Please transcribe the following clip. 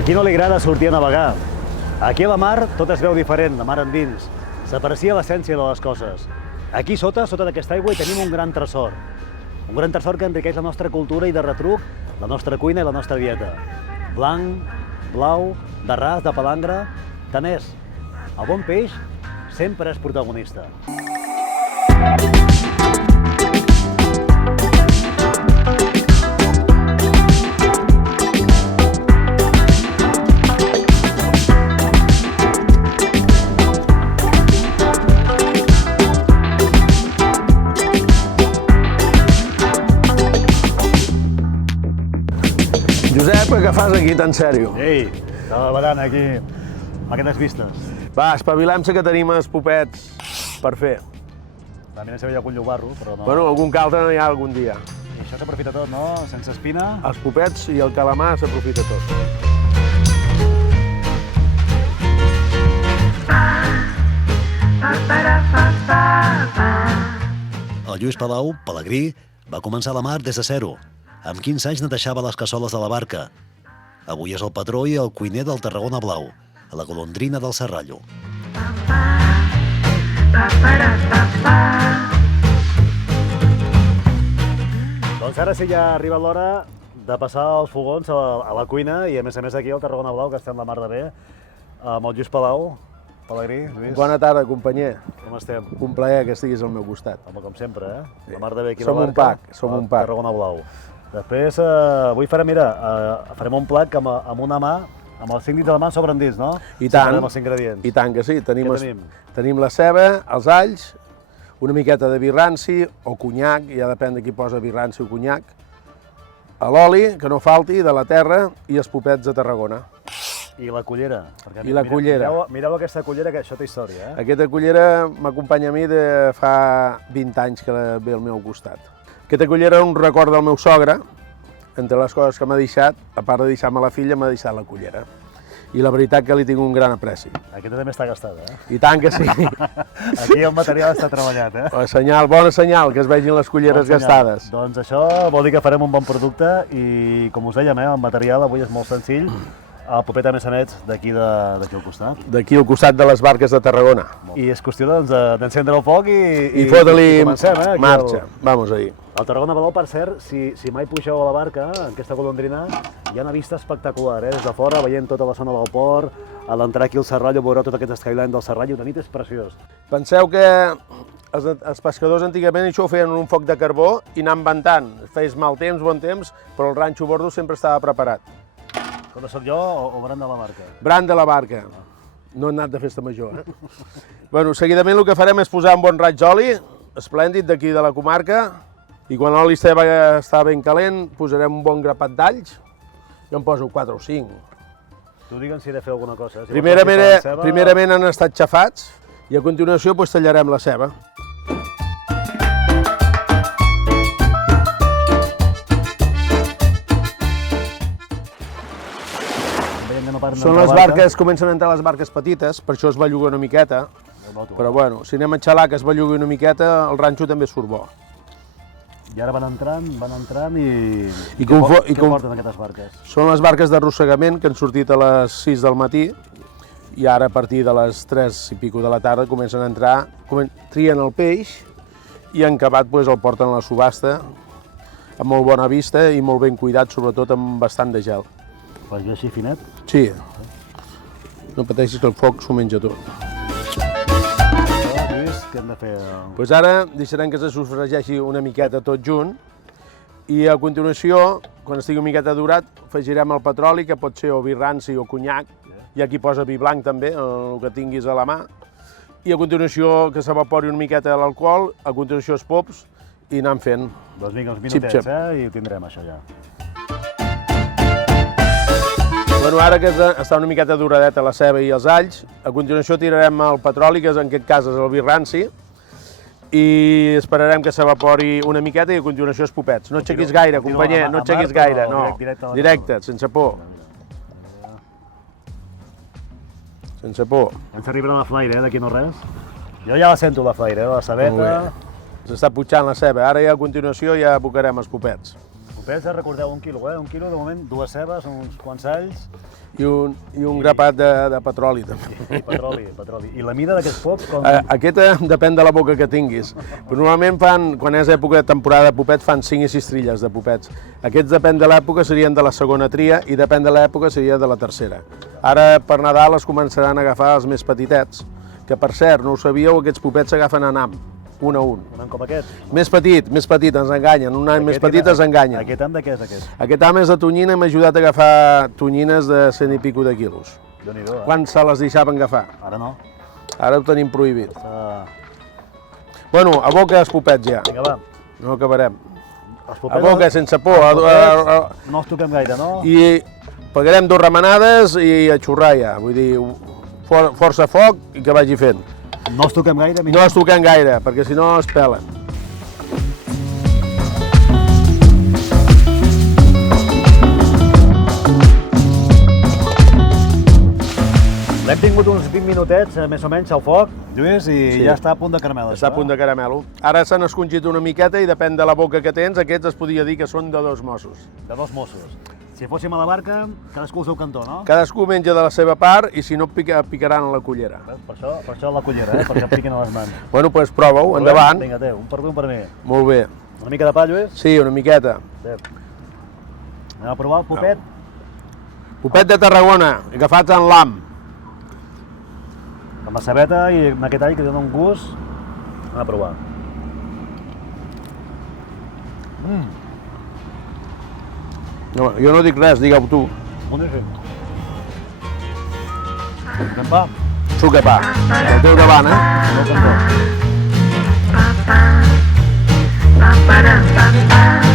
A qui no li agrada sortir a navegar? Aquí a la mar tot es veu diferent, de mar endins. S'aprecia l'essència de les coses. Aquí sota d'aquesta aigua, hi tenim un gran tresor. Un gran tresor que enriqueix la nostra cultura i de retruc la nostra cuina i la nostra dieta. Blanc, blau, de ras, de palangre, tant és. El bon peix sempre és protagonista. Josep, què fas aquí tan sèrio? Ei, estava badant aquí amb aquestes vistes. Va, espavilem-se que tenim els popets per fer. També no sé lloc un llobarro, però no... Bueno, algun que altre no hi ha algun dia. I això s'aprofita tot, no? Sense espina. Els popets i el calamar s'aprofita tot. El Lluís Palau, pelegrí, va començar a la mar des de zero. Amb 15 anys netejava les cassoles de la barca. Avui és el patró i el cuiner del Tarragona Blau, a la golondrina del Serrallo. Doncs ara sí ja ha arribat l'hora de passar els fogons a la cuina i a més aquí al Tarragona Blau, que estem la mar de bé, amb el Lluís Palau. Pelegrí, Lluís. Bona tarda, companyer. Com estem? Un plaer que estiguis al meu costat. Home, com sempre, eh? La mar de bé aquí a Som la un barca. pack, som un pack. Tarragona Blau. Després, avui farem, mira, farem un plat que amb una mà, amb els 5 dits de la mà sobren dits, no? I tant. Farem els ingredients. I tant que sí. Què tenim? Tenim la ceba, els alls, una miqueta de vi ranci o conyac, ja depèn de qui posa vi ranci o conyac, l'oli, que no falti, de la terra, i els popets de Tarragona. I la cullera. Perquè I la cullera. Mireu aquesta cullera, que això té història, eh? Aquesta cullera m'acompanya a mi de fa 20 anys que ve al meu costat. Aquesta cullera és un record del meu sogre. Entre les coses que m'ha deixat, a part de deixar-me la filla, m'ha deixat la cullera. I la veritat que li tinc un gran apreci. Aquesta també està gastada, eh? I tant que sí. Aquí el material està treballat, eh? Senyal, bona senyal, que es vegin les culleres gastades. Doncs això vol dir que farem un bon producte i, com us dèiem, el material avui és molt senzill. El popet a més a més d'aquí al costat. D'aquí al costat de les barques de Tarragona. I és qüestió d'encendre el foc i fotre-li comencem, eh? marxa. Vamos ahí. El Tarragona Blau, per cert, si mai pugeu a la barca, en aquesta golondrina, hi ha una vista espectacular, eh? Des de fora, veient tota la zona del port, a l'entrar aquí al Serrallo, veureu tot aquest skyline del Serrallo, de nit és preciós. Penseu que els pescadors antigament això ho feien en un foc de carbó i anant ventant. Feies mal temps, bon temps, però el ranxo a bordo sempre estava preparat. Com soc jo o Bran de la Barca? Bran de la barca. No he anat de festa major, eh? Bueno, seguidament el que farem és posar un bon raig d'oli, esplèndid d'aquí de la comarca, i quan l'oli està ben calent posarem un bon grapat d'alls. Jo en poso 4 o 5. Tu digue'ns si he de fer alguna cosa. Primerament han estat xafats i a continuació tallarem la ceba. Són les barques, comencen a entrar les barques petites, per això es belluga una miqueta. Però bueno, si anem a xalar que es bellugui una miqueta, el ranxo també surt bo. I ara van entrant i què porten aquestes barques? Són les barques d'arrossegament que han sortit a les 6 del matí i ara a partir de les 3 i pico de la tarda comencen a entrar, trien el peix i en acabat el porten a la subhasta amb molt bona vista i molt ben cuidat, sobretot amb bastant de gel. Fas bé així finet? Sí. No pateixis que el foc s'ho menja tot. Lluís, què hem de fer? Doncs ara deixarem que se sofregeixi una miqueta tot junt i a continuació, quan estigui una miqueta durat, afegirem el petroli, que pot ser o vi ranci o conyac. Hi ha qui posa vi blanc també, el que tinguis a la mà. I a continuació que s'evapori una miqueta l'alcohol, a continuació els pops i anem fent. Doncs vinga, uns minutets, i ho tindrem això ja. Bueno, ara que està una miqueta duradeta la ceba i els alls, a continuació tirarem el petroli, que en aquest cas és el vi ranci, i esperarem que s'evapori una miqueta i a continuació els popets. No aixequis gaire, companyer, no aixequis gaire, no. Directe, sense por. Sense por. Ens arribarà la flaire, d'aquí no res. Jo ja la sento, la flaire, la cebeta. S'està putxant la ceba, ara ja a continuació ja abocarem els popets. Popets, recordeu, 1 quilo, Un quilo, de moment, 2 cebes, uns quants alls I un grapat de petroli, també. i petroli. I la mida d'aquest pop, com... Aquesta depèn de la boca que tinguis. Però normalment quan és època de temporada de popets, fan 5 i 6 trilles de popets. Aquests depèn de l'època, serien de la segona tria, i depèn de l'època, seria de la tercera. Ara, per Nadal, es començaran a agafar els més petitets, que per cert, no ho sabíeu, aquests popets s'agafen a nam, un a un. Un any com aquest? Més petit, ens enganyen. Un any més petit ens enganyen. Aquest any de què és aquest? Aquest any és de tonyina, hem ajudat a agafar tonyines de 100 i pico de quilos. Déu-n'hi-do, Quan se les deixaven agafar? Ara no. Ara ho tenim prohibit. Bueno, a boca els popets ja. Vinga, va. No acabarem. Els A popets, boca, sense por. no els toquem gaire, no? I pagarem 2 remenades i a xurrar ja. Vull dir, força foc i que vagi fent. No els toquem gaire, No els toquem gaire, perquè si no es pelen. L'hem tingut uns 20 minutets, més o menys, al foc, Lluís, i Sí. ja està a punt de caramel. Està a punt de caramelo. Ara s'han escongit una miqueta i depèn de la boca que tens, aquests es podria dir que són de 2 mossos. De 2 mossos. Si fóssim a la barca, cadascú al seu cantó, no? Cadascú menja de la seva part i si no picaran a la cullera. Per això la cullera, perquè em piquen a les mans. Bueno, doncs prova-ho, endavant. Vinga, Déu, un per tu, un per mi. Molt bé. Una mica de pa, Lluís? Sí, una miqueta. Adéu. Anem a provar el popet. Popet de Tarragona, agafats en l'am. Amb la cebeta i amb aquest all que dona un gust. Anem a provar. No, jo no dic res, digueu tu. Boníssim. Anem pa. Suc de pa, al teu davant, eh? Al meu cantó. Ba ba da ba ba.